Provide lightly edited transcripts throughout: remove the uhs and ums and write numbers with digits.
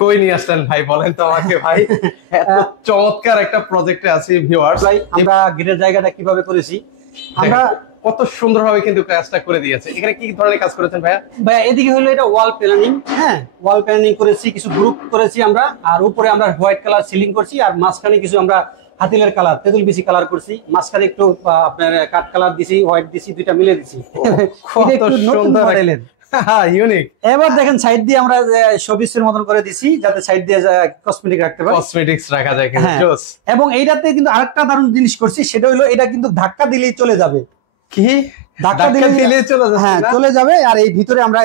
কই নিয়ে আসলেন ভাই, বলেন তো আমাকে ভাই। এত চমৎকার একটা প্রজেক্টে আছি ভিউয়ার্স। ভাই আমরা গেটের জায়গাটা কিভাবে করেছি, আমরা কত সুন্দরভাবে কিন্তু কাজটা করে দিয়েছে। এখানে কি ধরনের কাজ করেছেন ভাইয়া? ভাইয়া এদিকে হলো এটা ওয়াল প্ল্যানিং, হ্যাঁ ওয়াল প্ল্যানিং করেছি, কিছু গ্রুপ করেছি আমরা, আর উপরে আমরা হোয়াইট কালার সিলিং করছি, আর মাঝখানে কিছু আমরা হাতিলের কালার তেঁতুল বিচি কালার করছি, মাঝখানে একটু আপনার কাট কালার দিছি, হোয়াইট দিছি, দুইটা মিলে দিছি। এটা একটু নতুন মডেলের, ইউনিক। এবার দেখেন সাইড দিয়ে আমরা শোপিসের মতন করে দিছি, যাতে সাইড দিয়ে কসমেটিক রাখতে পারে, কসমেটিক্স রাখা যায় কিন্তু জোস। এবং এইটাতে কিন্তু আরেকটা দারুণ জিনিস করছি, সেটা হলো এটা কিন্তু ধাক্কা দিলেই চলে যাবে। কি ধাক্কা দিলে চলে যাবে? হ্যাঁ চলে যাবে। আর এই ভিতরে আমরা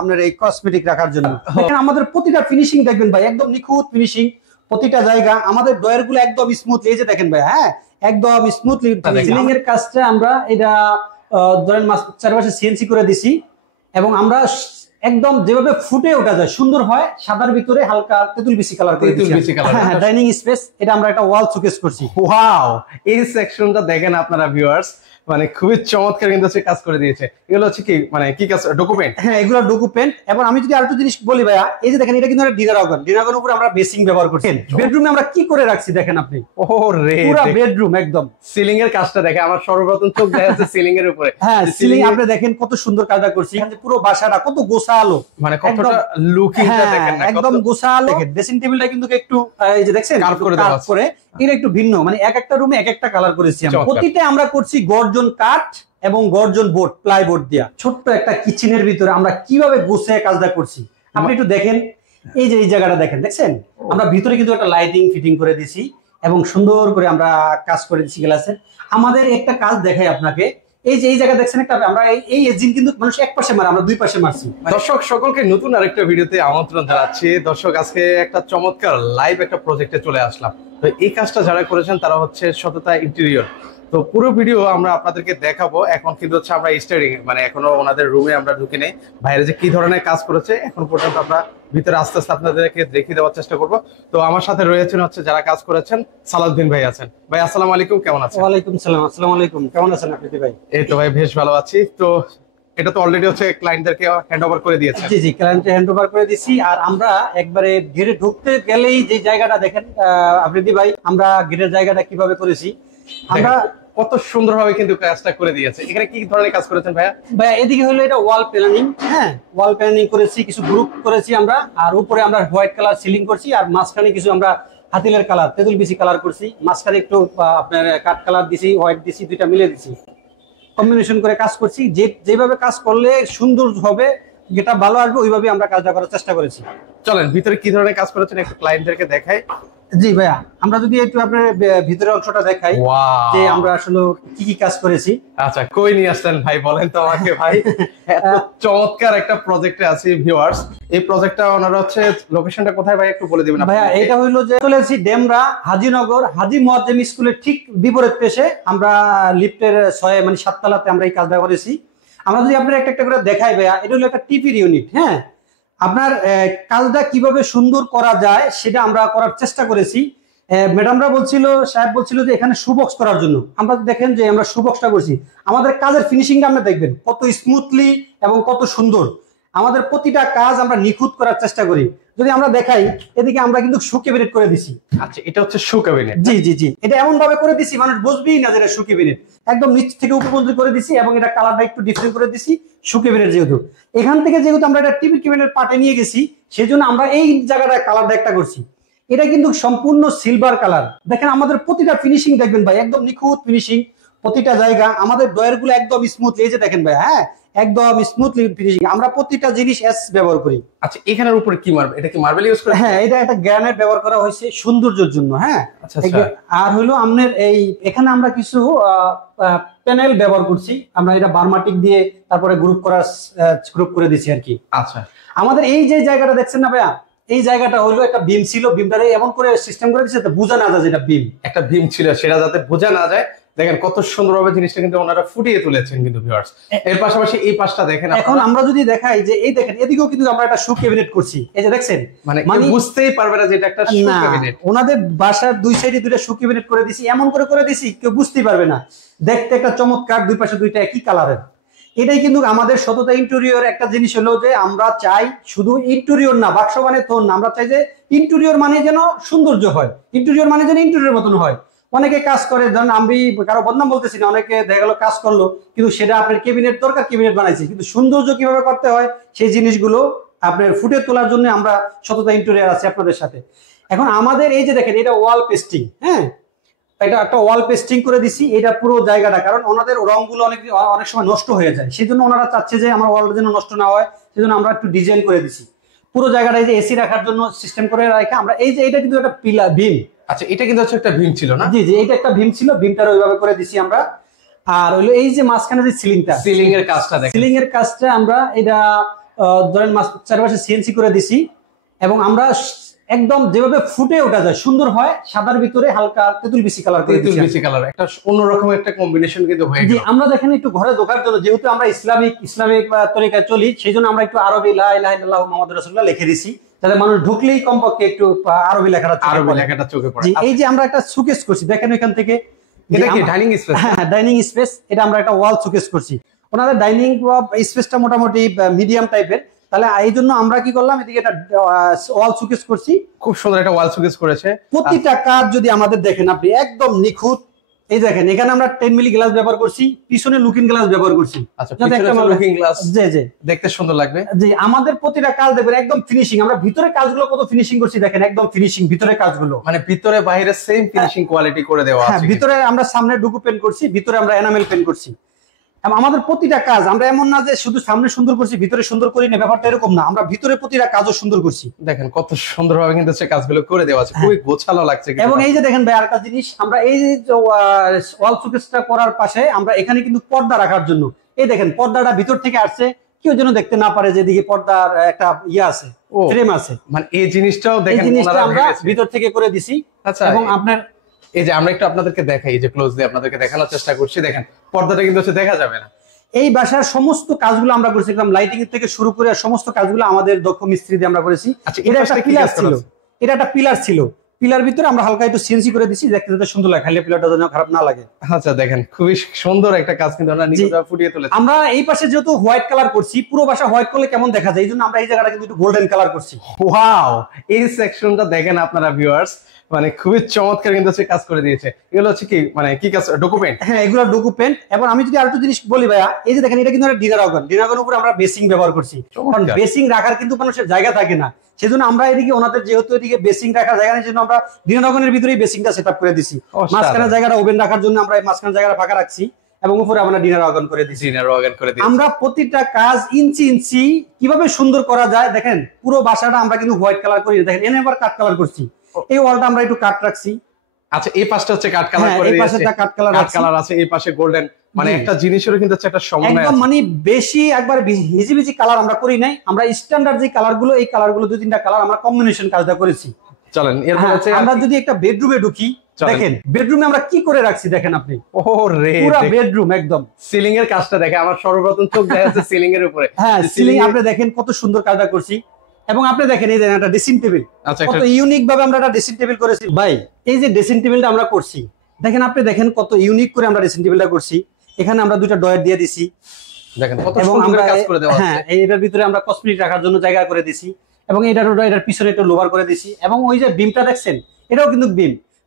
আপনার এই কসমেটিক রাখার জন্য দেখেন আমাদের প্রতিটা ফিনিশিং দেখবেন ভাই, একদম নিখুঁত ফিনিশিং, প্রতিটা জায়গা আমাদের ডয়ার গুলো একদম স্মুথলি, এই যে দেখেন ভাই, হ্যাঁ একদম স্মুথলি। সিলিং এর কাজটা আমরা এটা ধরেন চারপাশে সিএনসি করে দিছি, এবং আমরা একদম যেভাবে ফুটে ওঠা যায় সুন্দর হয়, সাদার ভিতরে হালকা তেঁতুল বিচি কালার করে দিয়েছি। হ্যাঁ ডাইনিং স্পেস, এটা আমরা একটা ওয়াল শোকেস করছি। ওয়াও, এই সেকশনটা দেখেন আপনারা ভিউয়ার্স, মানে খুবই চমৎকার কিন্তু কাজ করে দিয়েছে। এগুলো হচ্ছে কি, মানে কি কাজ? ডকুমেন্ট? হ্যাঁ এগুলো ডকুমেন্ট। এবং আমি যদি আরেকটু জিনিস বলি ভাইয়া, এই যে দেখেন এটা কিন্তু একটা ডিনার ওয়াগন, ডিনার ওয়াগনের উপরে আমরা বেসিং ব্যবহার করছি। বেডরুমে আমরা কি করে রাখছি দেখেন আপনি, ওরে পুরো বেডরুম একদম। সিলিং এর কাজটা দেখে আমার সর্বপ্রথম চোখ দেখা যাচ্ছে সিলিং এর উপরে। হ্যাঁ সিলিং আপনি দেখেন কত সুন্দর কাজটা করছি, পুরো বাসাটা কত গোছালো, মানে কতটা লুকিংটা দেখেন না, একদম গোছালো। ড্রেসিং টেবিলটা কিন্তু একটু এই যে দেখছেন কার্ভ করে দেওয়া আছে, এটা একটু ভিন্ন, মানে এক একটা রুমে এক একটা কালার করেছি আমরা। প্রতিটা আমরা করছি গর্জন কাঠ এবং গর্জন বোর্ড, প্লাইবোর্ড দিয়া। ছোট্ট একটা কিচেনের ভিতরে আমরা কিভাবে গুছিয়ে কাজটা করছি আপনি একটু দেখেন। এই যে এই জায়গাটা দেখেন, দেখছেন আমরা ভিতরে কিন্তু একটা লাইটিং ফিটিং করে দিছি, এবং সুন্দর করে আমরা কাজ করে দিছি গ্লাসের। আমাদের একটা কাজ দেখাই আপনাকে, এই যে এই জায়গা দেখছেন একটা, আমরা এই এজিং কিন্তু মানুষ এক পাশে মারে, আমরা দুই পাশে মারছি। দর্শক সকলকে নতুন আরেকটা ভিডিওতে আমন্ত্রণ জানাচ্ছি। দর্শক আজকে একটা চমৎকার লাইভ একটা প্রজেক্টে চলে আসলাম। তো এই কাজটা যারা করেছেন তারা হচ্ছে সততা ইন্টেরিয়র। তো পুরো ভিডিও আমরা আপনাদেরকে দেখাবো। এখন কিন্তু হচ্ছে আমরা স্টার্টিং, মানে এখনো ওনাদের রুমে আমরা ঢুকে নেই, বাইরে যে কি ধরনের কাজ করেছে এখন পর্যন্ত আমরা ভিতরে আস্তে আস্তে আপনাদেরকে দেখিয়ে দেওয়ার চেষ্টা করব। তো আমার সাথে রয়েছেন হচ্ছে যারা কাজ করেছেন, সালাউদ্দিন ভাই আছেন। ভাই আসসালামু আলাইকুম, কেমন আছেন? ওয়ালাইকুম সালাম। আসসালামু আলাইকুম, কেমন আছেন আপনি ভাই? এই তো ভাই বেশ ভালো আছি। তো এটা তো অলরেডি হচ্ছে ক্লায়েন্টদেরকে হ্যান্ড ওভার করে দিয়েছে? জি জি, ক্লায়েন্টকে হ্যান্ড ওভার করে দিয়েছি। আর আমরা একবারে গেটে ঢুকতে গেলেই যে জায়গাটা দেখেন আফ্রিদি ভাই, আমরা গেটের জায়গাটা কিভাবে করেছি, আমরা কত সুন্দরভাবে কিন্তু কাজটা করে দিয়েছে। এখানে কি ধরনের কাজ করেছেন ভাইয়া? ভাইয়া এদিকে হলো এটা ওয়াল প্ল্যানিং, হ্যাঁ ওয়াল প্ল্যানিং করেছি, কিছু গ্রুপ করেছি আমরা, আর উপরে আমরা হোয়াইট কালার সিলিং করছি, আর মাঝখানে কিছু আমরা হাতিলের কালার তেঁতুল বিচি কালার করছি, মাঝখানে একটু আপনার কাট কালার দিছি, হোয়াইট দিছি, দুইটা মিলে দিছি, কম্বিনেশন করে কাজ করছি। যেভাবে কাজ করলে সুন্দর হবে, যেটা ভালো আসবে, ওইভাবে আমরা কাজটা করার চেষ্টা করেছি। চলেন ভিতরে কি ধরনের কাজ করেছেন একটু ক্লায়েন্টদেরকে দেখাই। জি ভাইয়া, আমরা যদি একটু আপনার ভিতরের অংশটা দেখাই যে আমরা আসলে কি কি কাজ করেছি। আচ্ছা, কই নিয়ে আসলেন ভাই, বলেন তো আমাকে ভাই। এত চমৎকার একটা প্রজেক্টে আছি ভিউয়ার্স। এই প্রজেক্টটা ওনারা হচ্ছে, লোকেশনটা কোথায় ভাই একটু বলে দিবেন? ভাইয়া এটা হইলো যে চলে আসি ডেমরা হাজিনগর হাজি মুয়াজ্জেম স্কুলের ঠিক বিপরীত পেশে, আমরা লিফটের 6 মানে 7 তলাতে আমরা এই কাজটা করেছি। আমরা যদি আপনার একটা একটা করে দেখাই ভাইয়া, এটা হলো একটা টিপির ইউনিট। হ্যাঁ, আপনার কাজটা কিভাবে সুন্দর করা যায় সেটা আমরা করার চেষ্টা করেছি। ম্যাডামরা বলছিল, সাহেব বলছিল যে এখানে শুবক্স করার জন্য, আমরা দেখেন যে আমরা শুবক্সটা করছি। আমাদের কাজের ফিনিশিংটা আপনি দেখবেন কত স্মুথলি এবং কত সুন্দর। আমাদের প্রতিটা কাজ আমরা নিখুঁত করার চেষ্টা করি। যদি আমরা দেখাই, এদিকে আমরা কিন্তু শু ক্যাবিনেট করে দিছি। আচ্ছা, এটা হচ্ছে শু ক্যাবিনেট? জি জি জি, এটা এমন ভাবে করে দিছি মানুষ বুঝবেই না যে এটা শু ক্যাবিনেট। একদম নিচ থেকে উপর পর্যন্ত করে দিছি, এবং এটা কালারটা একটু ডিফারেন্ট করে দিছি। শু ক্যাবিনেট যেহেতু এখান থেকে যেহেতু আমরা এটা টিভি ক্যাবিনেট পার্টে নিয়ে গেছি, সেজন্য আমরা এই জায়গাটায় কালারটা একটা করছি। এটা কিন্তু সম্পূর্ণ সিলভার কালার। দেখেন আমাদের প্রতিটা ফিনিশিং দেখবেন ভাই, একদম নিখুঁত ফিনিশিং, প্রতিটা জায়গা। আমাদের ডয়ার গুলো একদম স্মুথ, এই যে দেখেন ভাই, হ্যাঁ একদম স্মুথলি ফিনিশিং। আমরা প্রতিটা জিনিস এস ব্যবহার করি। আচ্ছা, এখানের উপরে কি মার্বেল? এটা কি মার্বেল ইউজ করে? হ্যাঁ, এটা একটা গ্রানাইট ব্যবহার করা হয়েছে সৌন্দর্যের জন্য। হ্যাঁ, আর হলো আমাদের এই এখানে আমরা কিছু প্যানেল ব্যবহার করছি, আমরা এটা বারমাটিক দিয়ে তারপরে গ্রুপ করে দিছি আর কি। আচ্ছা, আমাদের এই যে জায়গাটা দেখছেন না ভাইয়া, এই জায়গাটা হলো একটা বিম ছিল, বিমটা এমন করে সিস্টেম করে দিচ্ছে যাতে বোঝা না যায় যেটা বিম। একটা বিম ছিল, সেটা যাতে বোঝা না যায়। দেখেন কত সুন্দরভাবে জিনিসটা কিন্তু ওনারা ফুটিয়ে তুলেছেন কিন্তু ভিউয়ার্স। এর পাশাপাশি এই পাশটা দেখেন। এখন আমরা যদি দেখাই যে এই দেখেন, এদিকেও কিন্তু আমরা একটা শু ক্যাবিনেট করছি, এই যে দেখছেন, মানে বুঝতেই পারবে না যে এটা একটা শু ক্যাবিনেট। ওনাদের বাসার দুই সাইডে দুইটা শু ক্যাবিনেট করে দিছি, এমন করে দিছি কেউ বুঝতেই পারবে না। দেখতে একটা চমৎকার, দুই পাশে দুইটা একই কালারের। এটাই কিন্তু আমাদের সততা ইন্টেরিয়র একটা জিনিস হলো যে আমরা চাই শুধু ইন্টেরিয়র না, বাক্স মানে তোর না, আমরা চাই যে ইন্টেরিয়র মানে যেন সৌন্দর্য হয়, ইন্টেরিয়র মানে যেন ইন্টেরিয়র মতন হয়। অনেকে কাজ করে, ধরেন আমি কারো বদনাম বলতেছি না, অনেকে দেখা গেল কাজ করলো কিন্তু সেটা আপনার কেবিনেট দরকার, কেবিনেট বানাইছে, কিন্তু সৌন্দর্য কিভাবে করতে হয় সেই জিনিসগুলো আপনার ফুটে তোলার জন্য আমরা সততা ইন্টেরিয়র আছে আপনাদের সাথে। এখন আমাদের এই যে দেখেন এটা ওয়াল পেস্টিং, হ্যাঁ এটা একটা ওয়াল পেস্টিং করে দিছি এটা পুরো জায়গাটা, কারণ ওনাদের রংগুলো অনেক অনেক সময় নষ্ট হয়ে যায়, সেই জন্য ওনারা চাচ্ছে যে আমার ওয়ালটা যেন নষ্ট না হয়, সেই জন্য আমরা একটু ডিজাইন করে দিছি পুরো জায়গাটা। এই যে এসি রাখার জন্য সিস্টেম করে রাখা আমরা, এই যে এটা কিন্তু একটা পিলার ভীম। আচ্ছা, এটা কিন্তু হচ্ছে একটা ভীম ছিল না? জি জি, এটা একটা ভীম ছিল, ভীমটার ওইভাবে করে দিছি আমরা। আর হইলো এই যে মাঝখানে যে সিলিংটা, সিলিং এর কাজটা দেখেন, সিলিং এর কাজটা আমরা এটা ধরেন চারপাশে সিএনসি করে দিছি, এবং আমরা একদম যেভাবে ফুটে ওঠা যায় সুন্দর হয়, সাদার ভিতরে হালকা তেঁতুল বিচি কালার করে দিয়েছি। তেঁতুল বিচি কালার একটা অন্যরকম একটা কম্বিনেশন কিন্তু হয়ে গেল। আমরা দেখেন একটু ঘরে ঢোকার জন্য, যেহেতু আমরা ইসলামিক তরিকায় চলি, সেই জন্য আমরা একটু আরবি লা ইলাহা ইল্লাল্লাহু মুহাম্মাদুর রাসূলুল্লাহ লিখে দিছি, যাতে মানুষ ঢুকলেই কমপক্ষে একটু আরবি লেখাটা চোখে পড়ে। এই যে আমরা একটা শোকেস করছি দেখেন এখান থেকে, এটা কি ডাইনিং স্পেস? হ্যাঁ, ডাইনিং স্পেস, এটা আমরা একটা ওয়াল শোকেস করছি। ওনাদের ডাইনিং স্পেসটা মোটামুটি মিডিয়াম টাইপের, তাহলে এই জন্য আমরা কি করলাম এদিকে একটা ওয়াল শোকেস করছি, খুব সুন্দর একটা ওয়াল শোকেস করেছে। প্রতিটা কাজ যদি আমাদের দেখেন আপনি একদম নিখুঁত। এই দেখেন এখানে আমরা 10 মিলি গ্লাস ব্যবহার করছি, পিছনে লুকিং গ্লাস ব্যবহার করছি। আচ্ছা, পিছনে লুকিং গ্লাস, জি জি, দেখতে সুন্দর লাগবে। জি, আমাদের প্রতিটা কাজ দেখবেন একদম ফিনিশিং। আমরা ভিতরে কাজগুলো কত ফিনিশিং করছি দেখেন, একদম ফিনিশিং ভিতরে কাজগুলো, মানে ভিতরে বাইরে সেম ফিনিশিং কোয়ালিটি করে দেওয়া আছে। ভিতরে আমরা সামনে ডুকু পেন্ট করছি, ভিতরে আমরা এনামেল পেন্ট করছি। আমাদের প্রতিটা কাজ আমরা এমন না যে শুধু সামনে সুন্দর করছি ভিতরে সুন্দর করি না, ব্যাপারটা এরকম না, আমরা ভিতরে প্রতিটা কাজও সুন্দর করছি। দেখেন কত সুন্দরভাবে কিন্তু সে কাজগুলো করে দেওয়া আছে, খুবই গোছালো লাগছে। এবং এই যে দেখেন ভাই আরেকটা জিনিস, আমরা এই যে ওয়াল শোকেসটা করার পাশে আমরা এখানে কিন্তু পর্দা রাখার জন্য, এই দেখেন পর্দাটা ভিতর থেকে আসছে, কেউ যেন দেখতে না পারে যে এদিকে পর্দার একটা ইয়ে আছে, ফ্রেম আছে, মানে এই জিনিসটাও দেখেন আমরা ভিতর থেকে করে দিছি। আচ্ছা, এবং আপনার এই যে আমরা একটু আপনাদেরকে দেখাই, এই যে ক্লোজলি আপনাদেরকে দেখানোর চেষ্টা করছি, দেখেন পর্দাটা কিন্তু দেখা যাবে না। এই বাসার সমস্ত কাজগুলো আমরা করেছি, একদম লাইটিং থেকে শুরু করে সমস্ত কাজগুলো আমাদের দক্ষ মিস্ত্রি দিয়ে আমরা করেছি। এটা একটা পিলার ছিল, এটা একটা পিলার ছিল, পিলার ভিতরে আমরা হালকা একটু সিএনসি করে দিছি, দেখতে যাতে সুন্দর লাগে, খালি পিলারটা যেন খারাপ না লাগে। আচ্ছা দেখেন খুবই সুন্দর একটা কাজ কিন্তু আমরা নিজেরা ফুটিয়ে তুলেছি। আমরা এই পাশে যেহেতু হোয়াইট কালার করছি, পুরো বাসা হোয়াইট করলে কেমন দেখা যায়, এই জন্য আমরা এই জায়গাটা কিন্তু একটু গোল্ডেন কালার করছি। ওয়াও, এই সেকশনটা দেখেন আপনারা ভিউয়ার্স, মানে খুবই চমৎকার কিন্তু সে কাজ করে দিয়েছে। এগুলো হচ্ছে কি, মানে কি কাজ? ডকুমেন্ট? হ্যাঁ, এগুলো ডকুমেন্ট। এবং আমি যদি আরেকটু জিনিস বলি ভাইয়া, এই যে দেখেন এটা কিন্তু একটা ডিনার অর্গান উপরে আমরা বেসিং ব্যবহার করছি, কারণ বেসিং রাখার কিন্তু মানুষের জায়গা থাকে না, সেজন্য আমরা এদিকে ওনাদের যেহেতু এদিকে বেসিং রাখার জায়গা নেই, সেজন্য আমরা ডিনার অর্গানের ভিতরেই বেসিংটা সেটআপ করে দিছি। মাঝখানে জায়গাটা ওভেন রাখার জন্য আমরা মাঝখানে জায়গাটা ফাঁকা রাখছি, এবং উপরে আমরা ডিনার অর্গান করে দিছি। আমরা প্রতিটা কাজ ইঞ্চি ইঞ্চি কিভাবে সুন্দর করা যায় দেখেন, পুরো বাসাটা আমরা কিন্তু হোয়াইট কালার করি, দেখেন এনে আবার কাট কালার করছি, এই ওয়ালটা আমরা একটু কাট রাখছি। আচ্ছা, এই পাশটা হচ্ছে কাট কালার করে দিয়েছে, এই পাশে কাট কালার আছে, এই পাশে গোল্ডেন, মানে একটা জিনিসেরও কিন্তু একটা সমন্বয় আছে। একদম মানে বেশি একবার হিজিবিজি কালার আমরা করি নাই, আমরা স্ট্যান্ডার্ড যে কালারগুলো, এই কালারগুলো দুই তিনটা কালার আমরা কম্বিনেশন কাজটা করেছি। চলেন এরপর হচ্ছে আমরা যদি একটা বেডরুমে ঢুকি, দেখেন বেডরুমে আমরা কি করে রাখছি দেখেন আপনি, ওরে পুরো বেডরুম একদম সিলিং এর কাজটা দেখে আমার সর্বপ্রথম চোখ যায় হচ্ছে সিলিং এর উপরে। হ্যাঁ, সিলিং আপনি দেখেন কত সুন্দর কাজটা করছি। এবং আপনি দেখেন এই যে একটা ড্রেসিং টেবিল, কত ইউনিক ভাবে আমরা একটা ড্রেসিং টেবিল করেছি ভাই। এই যে ড্রেসিং টেবিলটা আমরা করছি দেখেন, আপনি দেখেন কত ইউনিক করে আমরা ড্রেসিং টেবিলটা করছি। এখানে আমরা দুইটা ডয়ার দিয়ে দিছি, দেখেন কত সুন্দর কাজ করে দেওয়া আছে। হ্যাঁ, এটার ভিতরে আমরা কসমেটিক রাখার জন্য জায়গা করে দিছি, এবং এটার পিছনে একটু লোভার করে দিছি। এবং ওই যে বিমটা দেখছেন, এটাও কিন্তু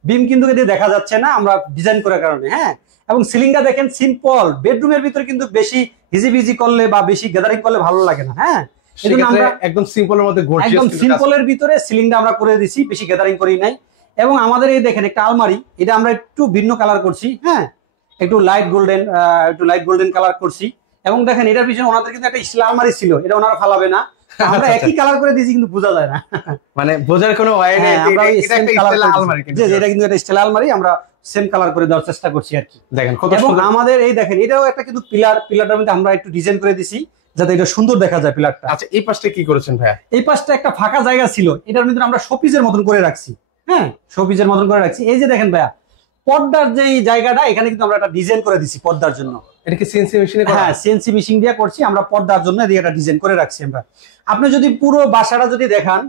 বিম কিন্তু এতে দেখা যাচ্ছে না, আমরা ডিজাইন করার কারণে। হ্যাঁ, এবং সিলিংটা দেখেন সিম্পল, বেডরুমের ভিতরে কিন্তু বেশি হিজিবিজি করলে বা বেশি গ্যাদারিং করলে ভালো লাগে না। হ্যাঁ, এজন্য আমরা একদম সিম্পলের মধ্যে একদম সিম্পলের ভিতরে সিলিংটা আমরা করে দিছি, বেশি গ্যাদারিং করি নাই। এবং আমাদের এই দেখেন একটা আলমারি, এটা আমরা একটু ভিন্ন কালার করছি। হ্যাঁ, একটু লাইট গোল্ডেন কালার করছি। এবং দেখেন এটার পিছনে ওনাদের কিন্তু একটা স্টিল আলমারি ছিল, এটা ওনারা ফালাবে না, আমরা একই কালার করে দিয়েছি, কিন্তু বোঝা যায় না, মানে বোঝার কোনো ওয়ে নেই। এটা একটা স্টিল আলমারি, এটা কিন্তু একটা স্টিল আলমারি, আমরা সেম কালার করে দেওয়ার চেষ্টা করছি আর কি। দেখেন কত সুন্দর। আমাদের এই দেখেন এটাও একটা কিন্তু পিলারটার মধ্যে আমরা একটু ডিজাইন করে দিছি, যাতে এটা সুন্দর দেখা যায় পিলারটা। আচ্ছা, এই পাশটা কি করেছেন ভাইয়া? এই পাশটা একটা ফাঁকা জায়গা ছিল, এটার মধ্যে আমরা শোপিসের মতন করে রাখছি। হ্যাঁ, শোপিসের মতন করে রাখছি। এই যে দেখেন ভাইয়া, পর্দার যে জায়গাটা, এখানে কিন্তু আমরা একটা ডিজাইন করে দিছি পর্দার জন্য। এটা কি সিএনসি মেশিনে করা? হ্যাঁ, সিএনসি মেশিন দিয়ে করছি আমরা, পর্দার জন্য এদিকে একটা ডিজাইন করে রাখছি আমরা। আপনি যদি পুরো বাসাটা যদি দেখান,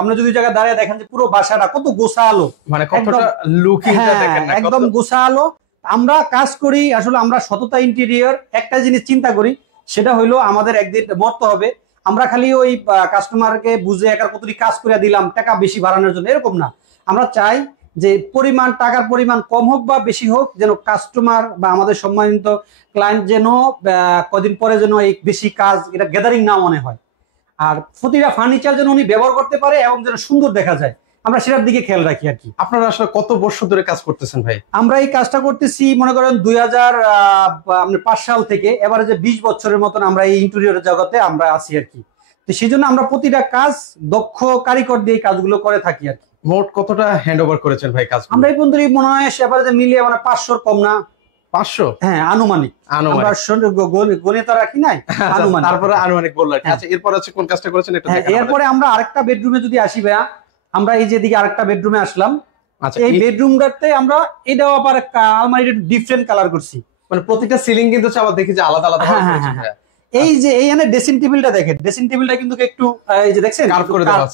আপনি যদি জায়গা দাঁড়িয়ে দেখেন যে পুরো বাসাটা কত গোছালো, মানে কতটা লুকিংটা দেখেন না, একদম গোছালো। আমরা কাজ করি আসলে, আমরা সততা ইন্টেরিয়র একটা জিনিস চিন্তা করি, সেটা হইলো আমাদের একদিন মরতে হবে। আমরা খালি ওই কাস্টমারকে বুঝে একার কতটি কাজ করে দিলাম টাকা বেশি বাড়ানোর জন্য, এরকম না। আমরা চাই যে টাকার পরিমাণ কম হোক বা বেশি হোক, যেন কাস্টমার বা আমাদের সম্মানিত ক্লায়েন্ট যেন কদিন পরে যেন এই বেশি কাজ এটা গ্যাদারিং না মনে হয়। আর প্রতিটা ফার্নিচার যেন উনি ব্যবহার করতে পারে এবং যেন সুন্দর দেখা যায়, আমরা সেটার দিকে খেয়াল রাখি আর কি। আপনারা আসলে কত বছর ধরে কাজ করতেছেন ভাই? আমরা এই কাজটা করতেছি মনে করেন 2005 সাল থেকে, এবারে যে 20 বছরের মতন আমরা এই ইন্টেরিয়র জগতে আমরা আছি আর কি। তো সেই জন্য আমরা প্রতিটা কাজ দক্ষ কারিগর দিয়ে কাজগুলো করে থাকি আর কি। মোট কতটা হ্যান্ড ওভার করেছেন ভাই কাজ? আমরা এই পর্যন্ত মনে হয় এবারে মিলিয়ে মানে 500 কম না? 500? হ্যাঁ, আনুমানিক। আমরা গণিত রাখি নাই, আনুমানিক। তারপরে আনুমানিক বললেন। আচ্ছা, এরপর আছে কোন কাজটা করেছেন একটু দেখান। এরপরে আমরা আরেকটা বেডরুমে যদি আসি ভাইয়া, আমরা এই যেদিকে আরেকটা বেডরুমে আসলাম। আচ্ছা, এই বেডরুমটাতে আমরা এটাও আবার আলমারি ডিফারেন্ট কালার করছি, মানে প্রতিটা সিলিং কিন্তু আবার দেখি যে আলাদা আলাদা ভাবে করেছেন। এই যে এইখানে ড্রেসিং টেবিলটা দেখেন, ড্রেসিং টেবিলটা কিন্তু একটু এই যে দেখছেন কার্ভ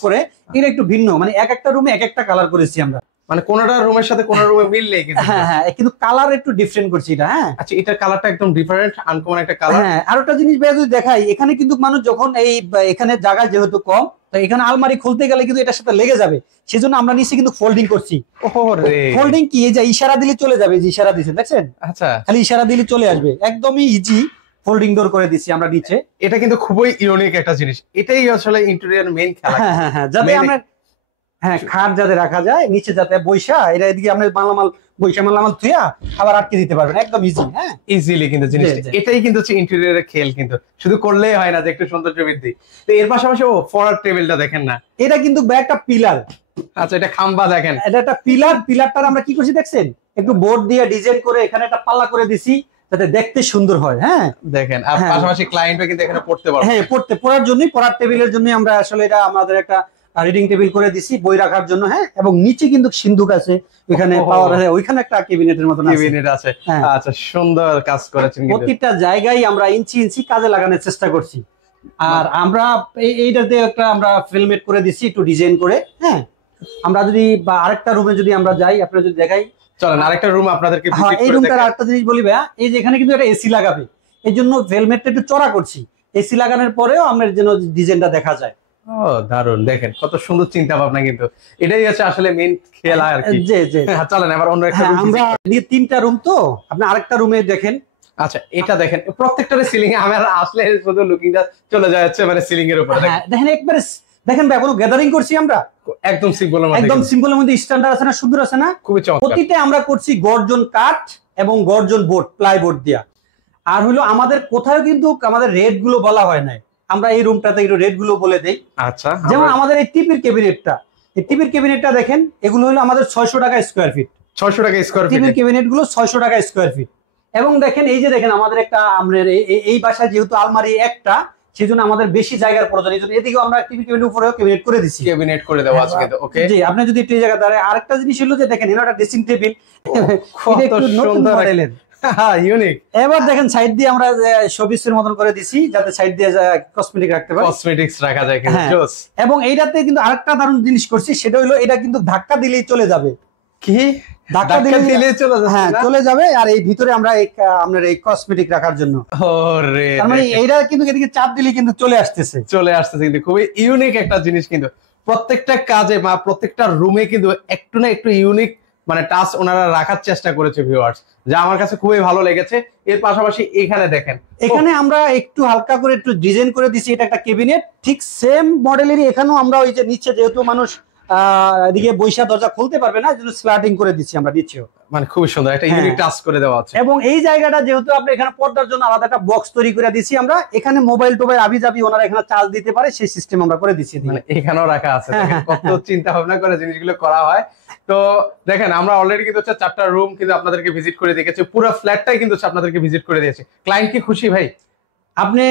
করে এটা একটু ভিন্ন, মানে এক একটা রুমে এক একটা কালার করেছি আমরা, মানে কোনটা রুমের সাথে কোন রুমে মিললে কিন্তু। হ্যাঁ, কিন্তু কালার একটু ডিফারেন্ট করছি এটা। হ্যাঁ, আচ্ছা, এটার কালারটা একদম ডিফারেন্ট, আনকমন একটা কালার। হ্যাঁ, আর একটা জিনিস ভাই যদি দেখাই, এখানে কিন্তু মানুষ যখন এখানে জায়গা যেহেতু কম, তো এখানে আলমারি খুলতে গেলে কিন্তু এটার সাথে লেগে যাবে, সেজন্য আমরা নিচে কিন্তু ফোল্ডিং করছি। ফোল্ডিং কি, এই যে ইশারা দিলে চলে যাবে, যে ইশারা দিয়েছে দেখছেন। আচ্ছা, খালি ইশারা দিলে চলে আসবে, একদমই ইজি ফোল্ডিং ডোর করে দিছি আমরা নিচে। এটা কিন্তু খুবই ইউনিক একটা জিনিস, এটাই আসলে ইন্টেরিয়র মেইন খেলা। হ্যাঁ, যাতে আমরা খাট যাতে রাখা যায় নিচে, যাতে বৈশা এটা এদিকে আমরা মালামাল থুয়া আবার আটকে দিতে পারবেন, একদম ইজি। হ্যাঁ, ইজিলি কিন্তু জিনিসটা, এটাই কিন্তু হচ্ছে ইন্টেরিয়রের খেল। কিন্তু শুধু করলেই হয় না যে একটু সৌন্দর্য বৃদ্ধি, তো এর পাশাপাশি ফরার টেবিলটা দেখেন না, এটা কিন্তু একটা পিলার। আচ্ছা, এটা খাম্বা দেখেন, এটা একটা পিলারটার আমরা কি করছি দেখছেন, একটু বোর্ড দিয়ে ডিজাইন করে এখানে একটা পাল্লা করে দিছি যাতে দেখতে সুন্দর হয়। হ্যাঁ, দেখেন, আর পাশাপাশি ক্লায়েন্টও কিন্তু এখানে পড়তে পারবে। হ্যাঁ, পড়ার টেবিলের জন্য আমরা আসলে এটা আমাদের একটা রিডিং টেবিল করে দিছি বই রাখার জন্য। হ্যাঁ, এবং নিচে কিন্তু সিন্ধুক আছে, ওইখানে পাওয়ার আছে, ওইখানে একটা কেবিনেটের মতো কেবিনেট আছে। আচ্ছা, সুন্দর কাজ করেছেন। প্রত্যেকটা জায়গায় আমরা ইঞ্চি ইঞ্চি কাজে লাগানোর চেষ্টা করছি। আর আমরা এইটাতে একটা আমরা ফিল্মেট করে দিছি একটু ডিজাইন করে। হ্যাঁ, আমরা যদি বা আরেকটা রুমে যদি আমরা যাই, আপনারা যদি দেখাই, চলেন আরেকটা রুম আপনাদেরকে ভিজিট করে এই রুমটার আরেকটা জিনিস বলি ভাইয়া, এই যে এখানে কিন্তু একটা এসি লাগাবে, এই জন্য ফিল্মেটটা একটু চড়া করছি, এসি লাগানোর পরেও আমাদের যেন ডিজাইনটা দেখা যায়। ও দারুন, দেখেন কত সুন্দর চিন্তা ভাবনা, কিন্তু এটাই হচ্ছে আসলে মেইন খেলা আর কি। চলেন এবার অন্য একটা রুম। আমরা তিনটা রুম, তো আপনি আরেকটা রুমে দেখেন। আচ্ছা, এটা দেখেন, প্রত্যেকটার সিলিং এ আমরা আসলে শুধু লুকিংটা চলে যাচ্ছে মানে সিলিং এর উপরে। দেখেন একবারে দেখেন ভাই, কোনো গ্যাদারিং করছি আমরা একদম সিম্পলের মধ্যে, একদম সিম্পলের মধ্যে স্ট্যান্ডার্ড আছে না, সুন্দর আছে না, খুবই চমৎকার। প্রতিটা আমরা করছি গর্জন কাঠ এবং গর্জন বোর্ড, প্লাইবোর্ড দিয়া। আর হলো আমাদের কোথাও কিন্তু আমাদের রেট গুলো বলা হয় নাই, আমরা এই রুমটাতে একটু রেট গুলো বলে দেই। আচ্ছা, যেমন আমাদের এই টিপির ক্যাবিনেটটা দেখেন, এগুলো হলো আমাদের 600 টাকা স্কয়ার ফিট। 600 টাকা স্কয়ার ফিট টিপির ক্যাবিনেট গুলো 600 টাকা স্কয়ার ফিট। এবং দেখেন এই যে দেখেন আমাদের একটা আমাদের এই বাসায় যেহেতু আলমারি একটা, সেজন্য আমাদের বেশি জায়গার প্রয়োজন, এই জন্য এদিকেও আমরা টিভি ক্যাবিনেট উপরেও ক্যাবিনেট করে দিছি, ক্যাবিনেট করে দেওয়া আছে কিন্তু। ওকে, জি, আপনি যদি একটু এই জায়গা দাঁড়ায়, আরেকটা জিনিস হলো যে দেখেন এটা ড্রেসিং টেবিল, কত সুন্দর মডেলের, হ্যাঁ ইউনিক। এবার দেখেন সাইড দিয়ে আমরা শোপিসের মতন করে দিছি, যাতে সাইড দিয়ে কসমেটিক রাখতে পারে, কসমেটিক্স রাখা যায় কিন্তু জোস। এবং এইটাতে কিন্তু আরেকটা দারুণ জিনিস করছি, সেটা হলো এটা কিন্তু ধাক্কা দিলেই চলে যাবে। কি ধাক্কা দিলে চলে যাবে? হ্যাঁ, চলে যাবে। আর এই ভিতরে আমরা আপনার এই কসমেটিক রাখার জন্য, ওরে তার মানে এইটা কিন্তু এদিকে চাপ দিলে কিন্তু চলে আসতেছে কিন্তু খুবই ইউনিক একটা জিনিস। কিন্তু প্রত্যেকটা কাজে বা প্রত্যেকটা রুমে কিন্তু একটু না একটু ইউনিক মানে টাচ ওনারা রাখার চেষ্টা করেছে ভিউয়ার্স, যা আমার কাছে খুবই ভালো লেগেছে। এর পাশাপাশি এখানে দেখেন, এখানে আমরা একটু হালকা করে একটু ডিজাইন করে দিছি, এটা একটা ক্যাবিনেট ঠিক সেম মডেলেরই। এখানেও আমরা ওই যে নিচে যেহেতু মানুষ এদিকে বৈশা দরজা খুলতে পারবে না, জন্য স্ল্যাটিং করে দিচ্ছি আমরা নিচেও, মানে খুবই সুন্দর একটা ইউনিক টাচ করে দেওয়া আছে। এবং এই জায়গাটা যেহেতু আপনি এখানে পর্দার জন্য আলাদা একটা বক্স তৈরি করে দিছি আমরা, এখানে মোবাইল টোবাইল আবি যাবি ওনারা এখানে চার্জ দিতে পারে, সেই সিস্টেম আমরা করে দিছি, মানে এখানেও রাখা আছে। কত চিন্তা ভাবনা করে জিনিসগুলো করা হয়। তো দেখেন, আমরা অলরেডি কিন্তু 4টা রুম কিন্তু আপনাদেরকে ভিজিট করে দেখেছি, পুরো ফ্ল্যাটটাই কিন্তু আপনাদেরকে ভিজিট করে দিয়েছে। ক্লায়েন্ট কি খুশি ভাই? আপনি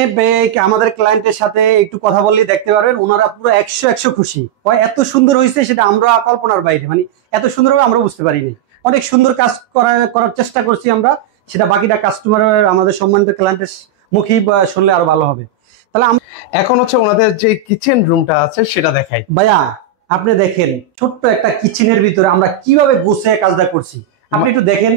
আমাদের ক্লায়েন্টের সাথে একটু কথা বললেই দেখতে পারবেন, ওনারা পুরো 100 খুশি। এত সুন্দর হয়েছে সেটা আমরা কল্পনার বাইরে, মানে এত সুন্দর হবে আমরা বুঝতে পারিনি। অনেক সুন্দর কাজ করার চেষ্টা করছি আমরা, সেটা বাকিটা কাস্টমারের আমাদের সম্মানিত ক্লায়েন্টের মুখেই শুনলে আরো ভালো হবে। তাহলে এখন হচ্ছে ওনাদের যে কিচেন রুমটা আছে সেটা দেখাই। ভাইয়া আপনি দেখেন, ছোট্ট একটা কিচেনের ভিতরে আমরা কিভাবে গুছিয়ে কাজটা করছি, আপনি একটু দেখেন।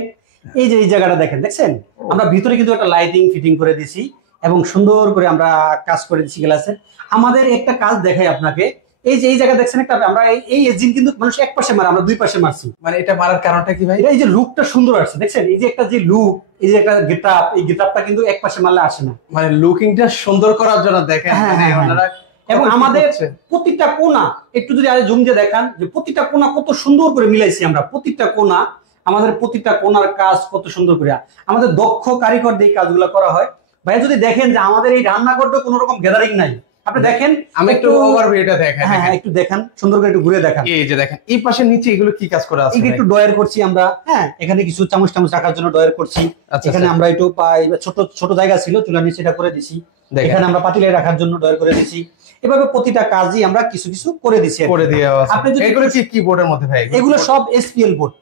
এই যে এই জায়গাটা দেখেন, দেখছেন আমরা ভিতরে কিন্তু একটা লাইটিং ফিটিং করে দিছি, এবং সুন্দর করে আমরা কাজ করে দিচ্ছি গ্লাসের। আমাদের একটা কাজ দেখাই আপনাকে, এই যে এই জায়গা দেখছেন একটা, আমরা এই এজিন কিন্তু মানুষ এক পাশে মারে, আমরা দুই পাশে মারছি। মানে এটা মারার কারণটা কি ভাই? এটা এই যে লুকটা সুন্দর আসছে দেখছেন, এই যে একটা যে লুক, এই যে একটা গেটআপ, এই গেটআপটা কিন্তু এক পাশে মারলে আসে না। মানে লুকিংটা সুন্দর করার জন্য দেখেন মানে ওনারা। এবং আমাদের প্রতিটা কোণা একটু যদি আগে জুম দিয়ে দেখান, যে প্রতিটা কোণা কত সুন্দর করে মিলাইছি আমরা, প্রতিটা কোণা, আমাদের প্রতিটা কোণার কাজ কত সুন্দর করে আমাদের দক্ষ কারিগর দিয়ে কাজগুলো করা হয়। ভাই যদি দেখেন যে আমাদের এই রান্নাঘরটা কোনো রকম গ্যাদারিং নাই, আপনি দেখেন, আমি একটু ওভারভিউটা দেখেন। হ্যাঁ একটু দেখেন, সুন্দর করে একটু ঘুরে দেখান। এই যে দেখেন এই পাশে নিচে এগুলো কি কাজ করা আছে? একটু ডয়ার করছি আমরা, হ্যাঁ এখানে কিছু চামচ টামচ রাখার জন্য ডয়ার করছি। এখানে আমরা একটু ছোট ছোট জায়গা ছিল, চুলার নিচে এটা করে দিছি। এখানে আমরা পাতিলে রাখার জন্য ডয়ার করে দিছি। এভাবে প্রতিটা কাজই আমরা কিছু কিছু করে দিছি, করে দিয়ে আছে। আপনি যদি এগুলো কি বোর্ডের মধ্যে ভাই? এগুলো সব এসপিএল বোর্ড।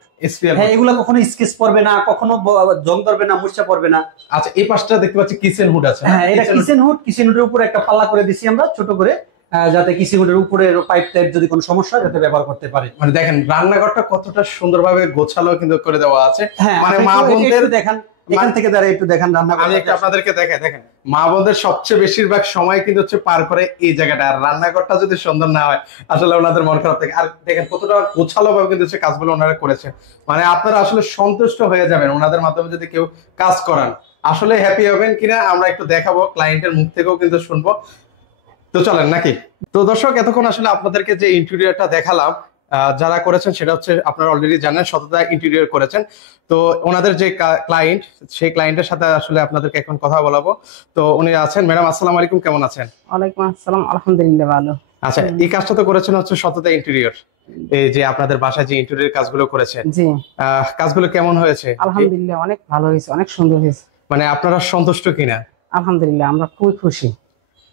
হ্যাঁ, এগুলো কখনো স্কেচ পড়বে না, কখনো জং ধরবে না, মুর্চা পড়বে না। আচ্ছা, এই পাশটা দেখতে পাচ্ছি কিচেন হুড আছে। হ্যাঁ, এটা কিচেন হুড। কিচেন হুডের উপরে একটা পাল্লা করে দিছি আমরা ছোট করে, যাতে কিচেন হুডের উপরে পাইপ টাইপ যদি কোনো সমস্যা যাতে ব্যবহার করতে পারে। মানে দেখেন রান্নাঘরটা কতটা সুন্দরভাবে গোছালো কিন্তু করে দেওয়া আছে। হ্যাঁ, মানে মা বোনদের দেখেন, এখান থেকে দাঁড়িয়ে একটু দেখেন রান্নাঘর। আমি একটু আপনাদেরকে দেখাই, দেখেন মা বোনদের সবচেয়ে বেশিরভাগ সময় কিন্তু হচ্ছে পার করে এই জায়গাটা। আর রান্নাঘরটা যদি সুন্দর না হয় আসলে ওনাদের মন খারাপ থাকে। আর দেখেন কতটা গোছালো ভাবে কিন্তু হচ্ছে কাজগুলো ওনারা করেছে। মানে আপনারা আসলে সন্তুষ্ট হয়ে যাবেন ওনাদের মাধ্যমে যদি কেউ কাজ করান। আসলে হ্যাপি হবেন কিনা আমরা একটু দেখাবো, ক্লায়েন্টের মুখ থেকেও কিন্তু শুনবো। তো চলেন নাকি? তো দর্শক, এতক্ষণ আসলে আপনাদেরকে যে ইন্টেরিয়রটা দেখালাম যারা করেছেন সেটা হচ্ছে আপনারা অলরেডি জানেন, সততা ইন্টেরিয়র করেছেন। তো ওনাদের যে ক্লায়েন্ট, সেই ক্লায়েন্টের সাথে আসলে আপনাদেরকে এখন কথা বলাবো। তো উনি আছেন। ম্যাডাম আসসালামু আলাইকুম, কেমন আছেন? ওয়ালাইকুম আসসালাম, আলহামদুলিল্লাহ ভালো। আচ্ছা, এই কাজটা তো করেছেন হচ্ছে সততা ইন্টেরিয়র, এই যে আপনাদের বাসায় যে ইন্টেরিয়র কাজগুলো করেছেন, জি কাজগুলো কেমন হয়েছে? আলহামদুলিল্লাহ অনেক ভালো হয়েছে, অনেক সুন্দর হয়েছে। মানে আপনারা সন্তুষ্ট কিনা? আলহামদুলিল্লাহ আমরা খুবই খুশি।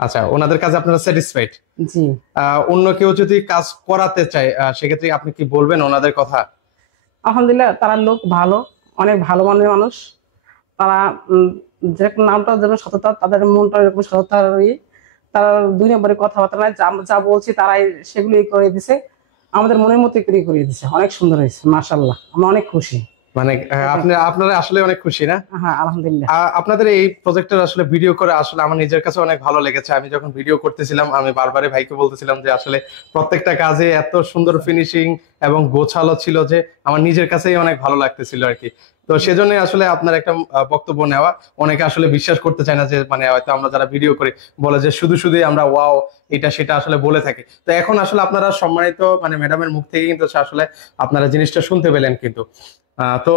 আচ্ছা, ওনাদের কাজে আপনারা স্যাটিসফাইড? জি। অন্য কেউ যদি কাজ করাতে চায় সেক্ষেত্রে আপনি কি বলবেন ওনাদের কথা? আলহামদুলিল্লাহ তারা লোক ভালো, অনেক ভালো মনের মানুষ। তারা যে নামটা যেমন সততা, তাদের মনটা এরকম সততার, তারা দুই নম্বরে কথাবার্তা নাই, আমরা যা বলছি তারাই সেগুলোই করে দিছে, আমাদের মনের মতো করিয়ে দিছে। অনেক সুন্দর হয়েছে, মাশাআল্লাহ, আমরা অনেক খুশি। মানে আপনারা আসলে অনেক খুশি না? হ্যাঁ আলহামদুলিল্লাহ। আপনাদের এই প্রজেক্টের আসলে ভিডিও করে আসলে আমার নিজের কাছে অনেক ভালো লেগেছে। আমি যখন ভিডিও করতেছিলাম আমি বারবারই ভাইকে বলতেছিলাম যে আসলে প্রত্যেকটা কাজে এত সুন্দর ফিনিশিং এবং গোছালো ছিল যে আমার নিজের কাছেই অনেক ভালো লাগতেছিল আর কি। তো সেজন্যই আসলে আপনার একটা বক্তব্য নেওয়া। অনেকে আসলে বিশ্বাস করতে চায় না যে মানে হয়তো আমরা যারা ভিডিও করি বলে যে শুধুই আমরা ওয়াও এটা সেটা আসলে বলে থাকি। তো এখন আসলে আপনারা সম্মানিত মানে ম্যাডামের মুখ থেকে কিন্তু আসলে আপনারা জিনিসটা শুনতে পেলেন কিন্তু। তো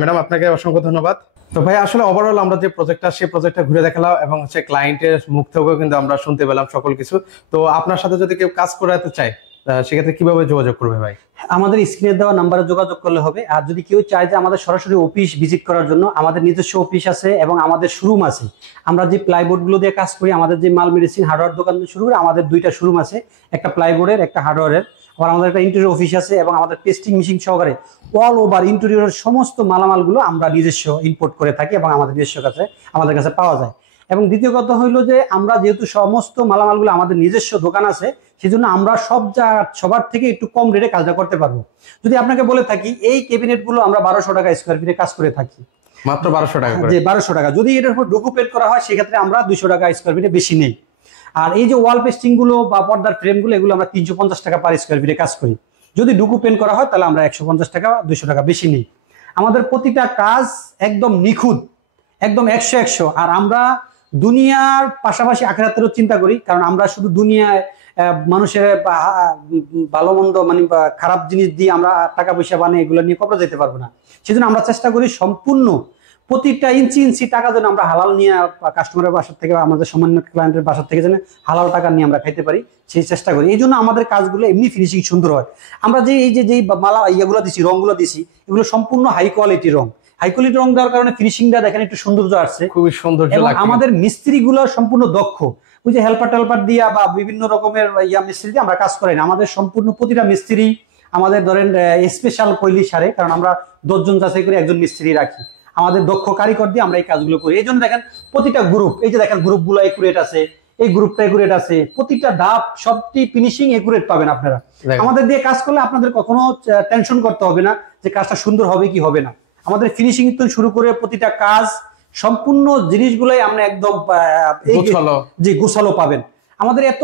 ম্যাডাম আপনাকে অসংখ্য ধন্যবাদ। তো ভাই আসলে ওভারঅল আমরা যে প্রজেক্টটা ঘুরে দেখালাম এবং হচ্ছে ক্লায়েন্টের মুখ থেকেও কিন্তু আমরা শুনতে পেলাম সকল কিছু। তো আপনার সাথে যদি কেউ কাজ করাতে চায় সেক্ষেত্রে কিভাবে যোগাযোগ করবে ভাই? আমাদের স্ক্রিনে দেওয়া নাম্বারে যোগাযোগ করলে হবে। আর যদি কেউ চায় যে আমাদের সরাসরি অফিস ভিজিট করার জন্য, আমাদের নিজস্ব অফিস আছে এবং আমাদের শোরুম আছে। আমরা যে প্লাইবোর্ড গুলো দিয়ে কাজ করি, আমাদের যে মাল মেডিসিন হার্ডওয়্যার দোকান থেকে শুরু করে আমাদের দুইটা শোরুম আছে, একটা প্লাইবোর্ডের একটা হার্ডওয়্যারের। আবার আমাদের একটা ইন্টেরিয়র অফিস আছে এবং আমাদের পেস্টিং মেশিন সহকারে অল ওভার ইন্টেরিয়রের সমস্ত মালামালগুলো আমরা নিজস্ব ইম্পোর্ট করে থাকি এবং আমাদের নিজস্ব আমাদের কাছে পাওয়া যায়। এবং দ্বিতীয় কথা হইলো যে আমরা যেহেতু সমস্ত মালামালগুলো আমাদের নিজস্ব দোকান আছে, সেই জন্য আমরা সবার থেকে একটু কম রেটে কাজটা করতে পারবো। যদি আপনাকে বলে থাকি এই ক্যাবিনেট গুলো আমরা 1200 টাকা স্কোয়ার ফিটে কাজ করে থাকি, মাত্র 1200 টাকা করে? যে 1200 টাকা। যদি এটার উপর ডুকু পেড করা হয় সেক্ষেত্রে আমরা 200 টাকা স্কোয়ার ফিটে বেশি নেই। আর এই যে ওয়াল পেস্টিং গুলো বা পর্দার ফ্রেম গুলো, এগুলো আমরা 350 টাকা পার স্কোয়ার ফিটে কাজ করি। যদি ডুকু পেন্ট করা হয় তাহলে আমরা 150 টাকা 200 টাকা বেশি নেই। আমাদের প্রতিটা কাজ একদম নিখুঁত, একদম 100। আর আমরা দুনিয়ার পাশাপাশি আখিরাতেরও চিন্তা করি, কারণ আমরা শুধু দুনিয়ায় মানুষের ভালো মন্দ মানে খারাপ জিনিস দিয়ে আমরা টাকা পয়সা বানিয়ে এগুলো নিয়ে কবরে যেতে পারবো না। সেজন্য আমরা চেষ্টা করি সম্পূর্ণ প্রতিটা ইঞ্চি টাকা যেন আমরা হালাল নিয়ে কাস্টমারের বাসার থেকে, আমাদের সামান্য ক্লায়েন্টের বাসার থেকে যেন হালাল টাকা নিয়ে আমরা খাইতে পারি, সেই চেষ্টা করি। এই জন্য আমাদের কাজগুলো এমনি ফিনিশিং সুন্দর হয়। আমরা যে এই যে মালা ইয়েগুলো দিছি, রংগুলো দিছি, এগুলো সম্পূর্ণ হাই কোয়ালিটি রং। হাই কোয়ালিটি রং দেওয়ার কারণে ফিনিশিংটা দেখেন একটু সৌন্দর্য আসছে, খুবই সুন্দর। এবং আমাদের মিস্ত্রিগুলো সম্পূর্ণ দক্ষ। ওই যে হেল্পার দিয়া বা বিভিন্ন রকমের মিস্ত্রি দিয়ে আমরা কাজ করি না। আমাদের সম্পূর্ণ প্রতিটা মিস্ত্রি আমাদের ধরেন স্পেশাল পৈলি সারে, কারণ আমরা 10 জন যাচাই করে একজন মিস্ত্রি রাখি। আমাদের দক্ষ কারিগর দিয়ে আমরা এই কাজগুলো করি। এই জন্য দেখেন প্রতিটা গ্রুপ, এই যে দেখেন গ্রুপগুলো একুরেট আছে, এই গ্রুপটা একুরেট আছে, প্রতিটা ধাপ সবটি ফিনিশিং একুরেট পাবেন আপনারা। আমাদের দিয়ে কাজ করলে আপনাদের কখনো টেনশন করতে হবে না যে কাজটা সুন্দর হবে কি হবে না। আমাদের ফিনিশিং তো শুরু করে প্রতিটা কাজ সম্পূর্ণ জিনিসগুলোই আপনি একদম গোছালো। জি গোছালো পাবেন। আমাদের এত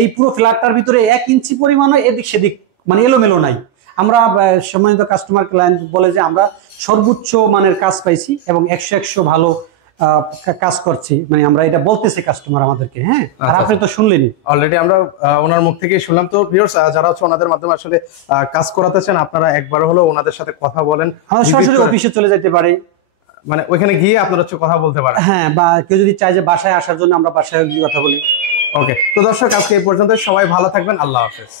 এই পুরো ফ্ল্যাটটার ভিতরে 1 ইঞ্চি পরিমাণও এদিক সেদিক মানে এলোমেলো নাই। আমরা সম্মানিত কাস্টমার ক্লায়েন্ট বলে যে আমরা সর্বোচ্চ মানের কাজ পাইছি এবং 100 ভালো কাজ করছি, মানে আমরা এটা বলতেছি কাস্টমার আমাদেরকে। হ্যাঁ, আর আপনি তো শুনলেনই অলরেডি, আমরা ওনার মুখ থেকেই শুনলাম। তো ভিউয়ার্স যারা হচ্ছে ওনাদের মাধ্যমে আসলে কাজ করাতে চান, আপনারা একবার হলো ওনাদের সাথে কথা বলেন, আমাদের সরাসরি অফিসে চলে যেতে পারে, মানে ওইখানে গিয়ে আপনারা হচ্ছে কথা বলতে পারেন। হ্যাঁ, বা কেউ যদি চায় যে বাসায় আসার জন্য আমরা বাসায় গিয়ে কথা বলি। ওকে, তো দর্শক আজকে এই পর্যন্ত, সবাই ভালো থাকবেন, আল্লাহ হাফেজ।